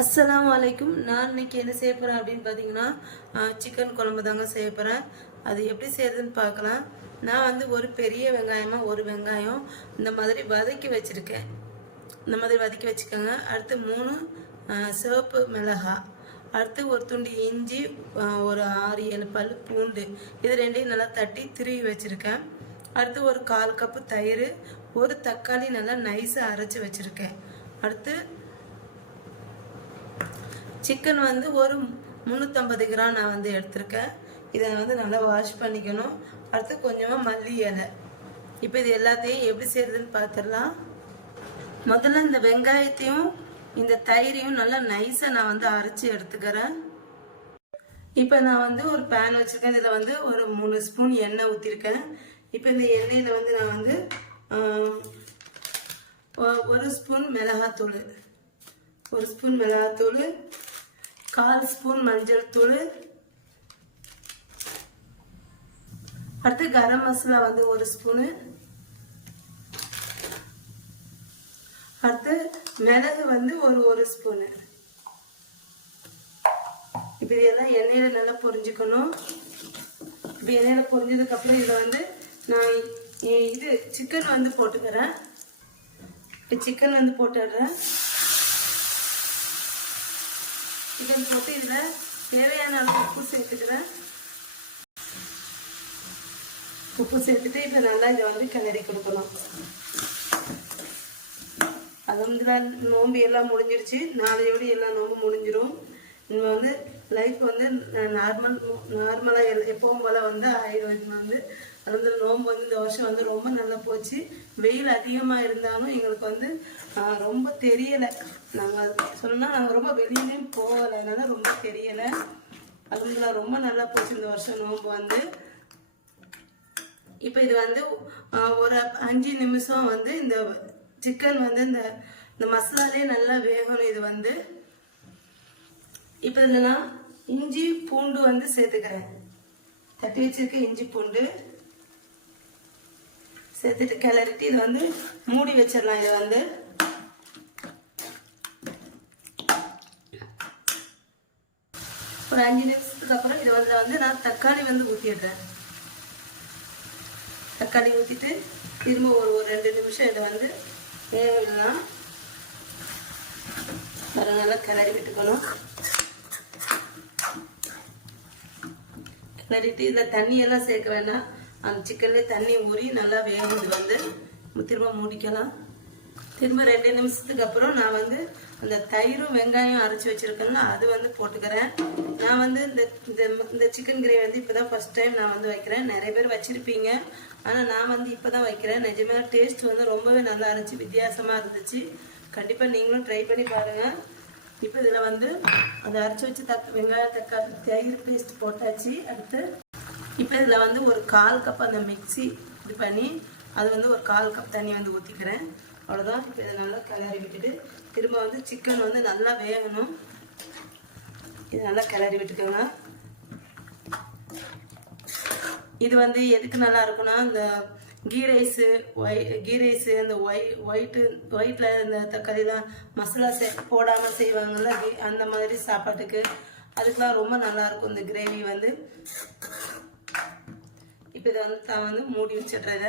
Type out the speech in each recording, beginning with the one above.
அஸ்லாம் வலைக்கும் நான் இன்னைக்கு என்ன செய்ய போகிறேன் அப்படின்னு பார்த்தீங்கன்னா சிக்கன் குழம்பு தாங்க செய்ய போகிறேன் அது எப்படி செய்யறதுன்னு பார்க்கலாம் நான் வந்து ஒரு பெரிய வெங்காயமாக ஒரு வெங்காயம் இந்த மாதிரி வதக்கி வச்சுருக்கேன். இந்த மாதிரி வதக்கி வச்சுக்கோங்க. அடுத்து மூணு சிவப்பு மிளகாய் அடுத்து ஒரு துண்டு இஞ்சி ஒரு ஆறு ஏழு பல் பூண்டு. இது ரெண்டையும் நல்லா தட்டி திருவி வச்சுருக்கேன். அடுத்து ஒரு கால் கப்பு தயிர் ஒரு தக்காளி நல்லா நைஸாக அரைச்சி வச்சுருக்கேன். அடுத்து சிக்கன் வந்து ஒரு முந்நூற்றம்பது கிராம் நான் வந்து எடுத்திருக்கேன். இதை வந்து நல்லா வாஷ் பண்ணிக்கணும். அடுத்து கொஞ்சமாக மல்லி இலை. இப்போ இது எல்லாத்தையும் எப்படி செய்யறதுன்னு பார்த்துடலாம் முதல்ல இந்த வெங்காயத்தையும் இந்த தயிரையும் நல்லா நைஸாக நான் வந்து அரைச்சி எடுத்துக்கிறேன். இப்போ நான் வந்து ஒரு பேன் வச்சுருக்கேன். இதில் வந்து ஒரு மூணு ஸ்பூன் எண்ணெய் ஊற்றிருக்கேன் இப்போ இந்த எண்ணெயில் வந்து நான் வந்து ஒரு ஸ்பூன் மிளகாத்தூள். ஒரு ஸ்பூன் மிளகாத்தூள் கால் ஸ்பூன் மஞ்சள் தூள். அடுத்து கரம் மசாலா வந்து ஒரு ஸ்பூனு. அடுத்து மிளகு வந்து ஒரு ஒரு ஸ்பூனு. இப்போ இதெல்லாம் எண்ணெயில் நல்லா பொரிஞ்சுக்கணும். இப்போ எண்ணெயில் பொரிஞ்சதுக்கப்புறம் இதில் வந்து நான் இது சிக்கன் வந்து போட்டுக்கிறேன். இப்போ சிக்கன் வந்து போட்டுடுறேன். சிக்கன் போட்டு இதில் தேவையான அளவு உப்பு சேர்த்துக்கிறேன். உப்பு சேர்த்துட்டு இப்போ நல்லா இதை வந்து கிளறி கொடுக்கணும். அது வந்து நோம்பு எல்லாம் முடிஞ்சிருச்சு நாளையோடு எல்லாம் நோம்பு முடிஞ்சிடும் நம்ம வந்து லைஃப் வந்து நார்மல் நார்மலாக எப்பவும் போல் வந்து ஆயுர்வேதம் வந்து அது வந்து நோம்பு வந்து இந்த வருஷம் வந்து ரொம்ப நல்லா போச்சு. வெயில் அதிகமாக இருந்தாலும் எங்களுக்கு வந்து ரொம்ப தெரியலை. நாங்கள் சொன்னால் நாங்கள் ரொம்ப வெளியிலையும் போகலை. அதனால ரொம்ப தெரியலை. அது ரொம்ப நல்லா போச்சு இந்த வருஷம் நோம்பு வந்து. இப்போ இது வந்து ஒரு அஞ்சு நிமிஷம் வந்து இந்த சிக்கன் வந்து இந்த இந்த மசாலாலே நல்லா வேகணும் இது வந்து. இப்போ இதில் நான் இஞ்சி பூண்டு வந்து சேர்த்துக்கிறேன். தட்டி வச்சிருக்க இஞ்சி பூண்டு சேர்த்துட்டு கிளறிட்டு இது வந்து மூடி வச்சிடலாம். இதை வந்து ஒரு அஞ்சு நிமிஷத்துக்கு அப்புறம் இதை வந்து வந்து நான் தக்காளி வந்து ஊற்றிடுறேன் தக்காளி ஊற்றிட்டு திரும்ப ஒரு ஒரு ரெண்டு நிமிஷம் இதை வந்து வேக விடலாம் வர நல்லா கிளறி விட்டுக்கணும். கிளறிட்டு இதில் தண்ணியெல்லாம் சேர்க்க வேணாம் அந்த சிக்கன்லேயே தண்ணி ஊறி நல்லா வேகும் இது வந்து திரும்ப மூடிக்கலாம். திரும்ப ரெண்டு நிமிஷத்துக்கு அப்புறம் நான் வந்து அந்த தயிரும் வெங்காயம் அரைச்சி வச்சுருக்கேன்னா அது வந்து போட்டுக்கிறேன். நான் வந்து இந்த இந்த இந்த சிக்கன் கிரேவி வந்து இப்போ தான் ஃபஸ்ட் டைம் நான் வந்து வைக்கிறேன். நிறைய பேர் வச்சுருப்பீங்க. ஆனால் நான் வந்து இப்போ தான் வைக்கிறேன். நிஜமான டேஸ்ட் வந்து ரொம்பவே நல்லா இருந்துச்சு வித்தியாசமாக இருந்துச்சு. கண்டிப்பாக நீங்களும் ட்ரை பண்ணி பாருங்கள் இப்போ இதில் வந்து அதை அரைச்சி வச்சு தக்க வெங்காயம் தக்காளி தயிர் பேஸ்ட் போட்டாச்சு. அடுத்து இப்போ இதில் வந்து ஒரு கால் கப் அந்த மிக்ஸி இது பண்ணி அது வந்து ஒரு கால் கப் தண்ணி வந்து ஊற்றிக்கிறேன் அவ்வளோதான் இப்போ இதை நல்லா கிளறி விட்டுட்டு திரும்ப வந்து சிக்கன் வந்து நல்லா வேகணும். இது நல்லா கிளறி விட்டுக்கோங்க. இது வந்து எதுக்கு நல்லா இருக்கும்னா இந்த கீ ரைஸு ஒய் கீ ரைஸு அந்த ஒய் ஒயிட்டு ஒயிட்டில் இந்த தக்காளிலாம் மசாலா செ போடாமல் செய்வாங்கல்ல கீ- அந்த மாதிரி சாப்பாட்டுக்கு. அதுக்கெலாம் ரொம்ப நல்லா இருக்கும் இந்த கிரேவி வந்து. இப்போ இதை வந்து தான் வந்து மூடி வச்சிடுறத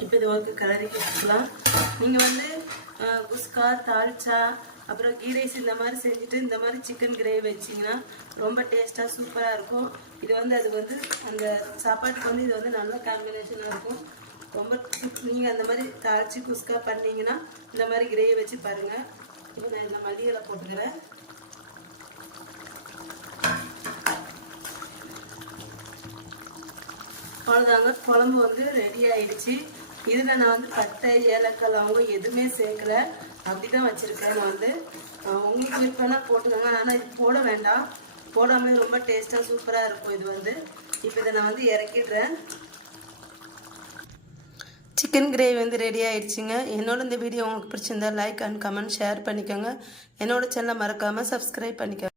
இப்போ இது ஒரு கலரி வச்சுக்கலாம் நீங்கள் வந்து குஸ்கா தால்ச்சா அப்புறம் கீ ரைஸ் இந்த மாதிரி செஞ்சுட்டு இந்த மாதிரி சிக்கன் கிரேவி வச்சிங்கன்னா ரொம்ப டேஸ்ட்டாக சூப்பராக இருக்கும். இது வந்து அது வந்து அந்த சாப்பாட்டுக்கு வந்து இது வந்து நல்ல காம்பினேஷனாக இருக்கும். ரொம்ப நீங்கள் அந்த மாதிரி தாளித்து குஸ்கா பண்ணிங்கன்னா இந்த மாதிரி கிரேவி வச்சு பாருங்கள் இப்போ நான் இந்த மல்லிகளை போட்டுக்கிறேன். அவ்வளோதாங்க குழம்பு வந்து ரெடி ஆயிடுச்சு. இதில் நான் வந்து பட்டை ஏலக்காய் லவங்கம் எதுவுமே சேர்க்கல. அப்படி தான் வச்சுருக்கேன் நான் வந்து. உங்களுக்கு விருப்பம்னா போட்டுக்கோங்க. ஆனால் இது போட வேண்டாம். போடாமல் ரொம்ப டேஸ்ட்டாக சூப்பராக இருக்கும் இது வந்து. இப்போ இதை நான் வந்து இறக்கிடுறேன். சிக்கன் கிரேவி வந்து ரெடி ஆயிடுச்சுங்க. என்னோட இந்த வீடியோ உங்களுக்கு பிடிச்சிருந்தா லைக் அண்ட் கமெண்ட் ஷேர் பண்ணிக்கோங்க. என்னோட சேனலை மறக்காமல் சப்ஸ்கிரைப் பண்ணிக்கோங்க.